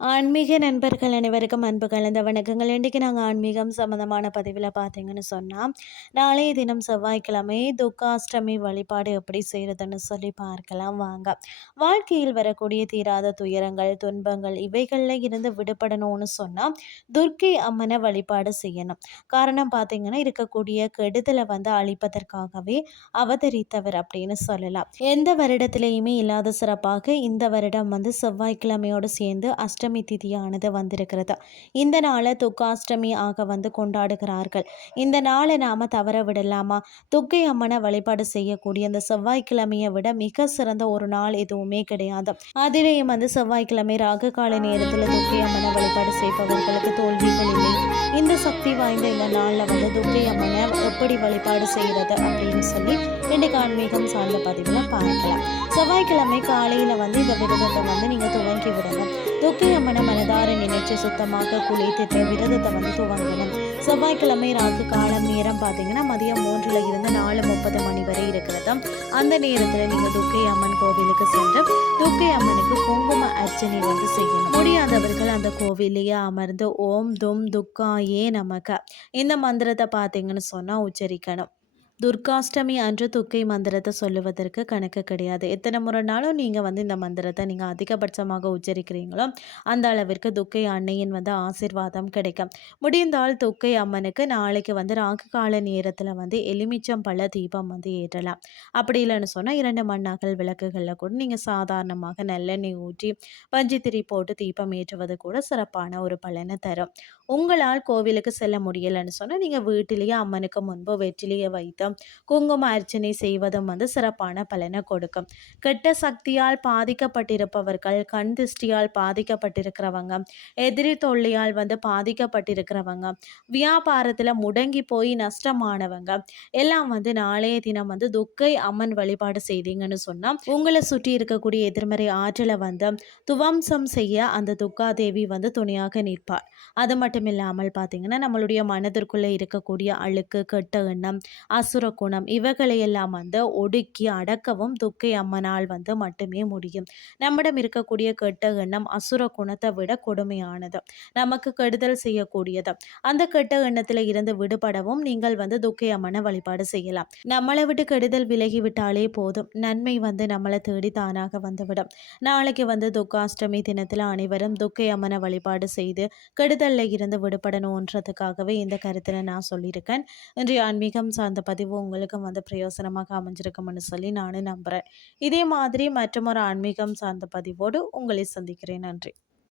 ஆன்மீக நண்பர்கள் அனைவருக்கும் அன்பு கலந்த வணக்கங்கள். இன்றைக்கு நாங்கள் ஆன்மீகம் சம்மந்தமான பதிவில் பார்த்தீங்கன்னு சொன்னால் நாளைய தினம் செவ்வாய்க்கிழமை துக்காஷ்டமி வழிபாடு எப்படி செய்கிறதுன்னு சொல்லி பார்க்கலாம் வாங்க. வாழ்க்கையில் வரக்கூடிய தீராத துயரங்கள் துன்பங்கள் இவைகளில் இருந்து விடுபடணும்னு சொன்னால் துர்க்கை அம்மனை வழிபாடு செய்யணும். காரணம் பார்த்தீங்கன்னா இருக்கக்கூடிய கெடுதலை வந்து அழிப்பதற்காகவே அவதரித்தவர் அப்படின்னு சொல்லலாம். எந்த வருடத்திலையுமே இல்லாத சிறப்பாக இந்த வருடம் வந்து செவ்வாய்க்கிழமையோடு சேர்ந்து அஷ்ட அஷ்டமி திதியானது வந்திருக்கிறது. இந்த நாளை துக்காஷ்டமி ஆக வந்து கொண்டாடுகிறார்கள். இந்த நாளை நாம தவற விடலாமா? துக்கை அம்மனை வழிபாடு செய்யக்கூடிய அந்த செவ்வாய்க்கிழமையை விட மிக சிறந்த ஒரு நாள் எதுவுமே கிடையாது. அதிலேயும் வந்து செவ்வாய்க்கிழமை ராகு கால நேரத்தில் துக்கை அம்மனை வழிபாடு செய்பவர்களுக்கு தோல்விகள் இல்லை. இந்த சக்தி வாய்ந்த இந்த நாளில் வந்து துக்கை அம்மனை எப்படி வழிபாடு செய்கிறது அப்படின்னு சொல்லி இன்றைக்கு ஆன்மீகம் சார்ந்த பதிவில் பார்க்கலாம். செவ்வாய்க்கிழமை காலையில் வந்து இந்த விரதத்தை வந்து நீங்கள் துவங்கி விடணும். துக்கை அம்மனை மனதார நினைச்சு சுத்தமாக குளித்துட்டு விரதத்தை வந்து துவங்கணும் செவ்வாய்க்கிழமை ராகு காலம் நேரம் பார்த்தீங்கன்னா மதியம் மூன்றுல இருந்து நாலு முப்பது மணி வரை இருக்கிறது. அந்த நேரத்தில் நீங்கள் துக்கை அம்மன் கோவிலுக்கு சென்று துக்கை அம்மனுக்கு குங்கும அர்ச்சனை வந்து செய்யணும். முடியாதவர்கள் அந்த கோவிலையே அமர்ந்து ஓம் தும் துக்கா ஏ நமக்கு இந்த மந்திரத்தை பார்த்தீங்கன்னு சொன்னால் உச்சரிக்கணும். துர்காஷ்டமி அன்று துக்கை மந்திரத்தை சொல்லுவதற்கு கணக்கு கிடையாது. எத்தனை முறைனாலும் நீங்கள் வந்து இந்த மந்திரத்தை நீங்கள் அதிகபட்சமாக உச்சரிக்கிறீங்களோ அந்த அளவிற்கு துக்கை அன்னையின் வந்து ஆசிர்வாதம் கிடைக்கும். முடிந்தால் துக்கை அம்மனுக்கு நாளைக்கு வந்து ராகு கால நேரத்தில் வந்து எலுமிச்சம் பழ தீபம் வந்து ஏற்றலாம். அப்படி இல்லைன்னு சொன்னால் இரண்டு மண்ணாக்கள் விளக்குகளில் கூட நீங்கள் சாதாரணமாக நல்லெண்ணெய் ஊற்றி பஞ்சித்திரி போட்டு தீபம் ஏற்றுவது கூட சிறப்பான ஒரு பலனை தரும். உங்களால் கோவிலுக்கு செல்ல முடியலைன்னு சொன்னால் நீங்கள் வீட்டிலேயே அம்மனுக்கு முன்பு வெற்றிலேயே வைத்து குங்கும அர்ச்சனை செய்வதும் வந்து சிறப்பான பலனை கொடுக்கும். கெட்ட சக்தியால் பாதிக்கப்பட்டிருப்பவர்கள் கண் திருஷ்டியால் பாதிக்கப்பட்டிருக்கிறவங்க எதிரி தொல்லையால் வந்து பாதிக்கப்பட்டிருக்கிறவங்க வியாபாரத்தில் முடங்கி போய் நஷ்டமானவங்க எல்லாம் வந்து நாளைய தினம் வந்து துக்கை அம்மன் வழிபாடு செய்தீங்கன்னு சொன்னால் உங்களை சுற்றி இருக்கக்கூடிய எதிர்மறை ஆற்றலை வந்து துவம்சம் செய்ய அந்த துக்கா தேவி வந்து துணையாக நிற்பார் அது மட்டும் இல்லாமல் பார்த்தீங்கன்னா நம்மளுடைய மனதிற்குள்ளே இருக்கக்கூடிய அழுக்கு கெட்ட எண்ணம் அசு அசுர குணம் இவைகளையெல்லாம் வந்து ஒடுக்கி அடக்கவும் துக்கை அம்மனால் வந்து மட்டுமே முடியும். நம்மிடம் இருக்கக்கூடிய கெட்ட எண்ணம் அசுர குணத்தை விட கொடுமையானது. நமக்கு கெடுதல் செய்யக்கூடியது. அந்த கெட்ட எண்ணத்தில் இருந்து விடுபடவும் நீங்கள் வந்து துக்கை அம்மனை வழிபாடு செய்யலாம். நம்மளை விட்டு கெடுதல் விலகி விட்டாலே போதும். நன்மை வந்து நம்மளை தேடி தானாக வந்துவிடும். நாளைக்கு வந்து துக்காஷ்டமி தினத்தில் அனைவரும் துக்கை அம்மனை வழிபாடு செய்து கெடுதலில் இருந்து விடுபடணுன்றதுக்காகவே இந்த கருத்தில் நான் சொல்லியிருக்கேன். இன்றைய ஆன்மீகம் சார்ந்த பதிவு பதிவு உங்களுக்கும் வந்து பிரயோசனமாக அமைஞ்சிருக்கும்னு சொல்லி நானும் நம்புகிறேன் இதே மாதிரி மற்றொரு ஆன்மீகம் சார்ந்த பதிவோடு உங்களை சந்திக்கிறேன். நன்றி.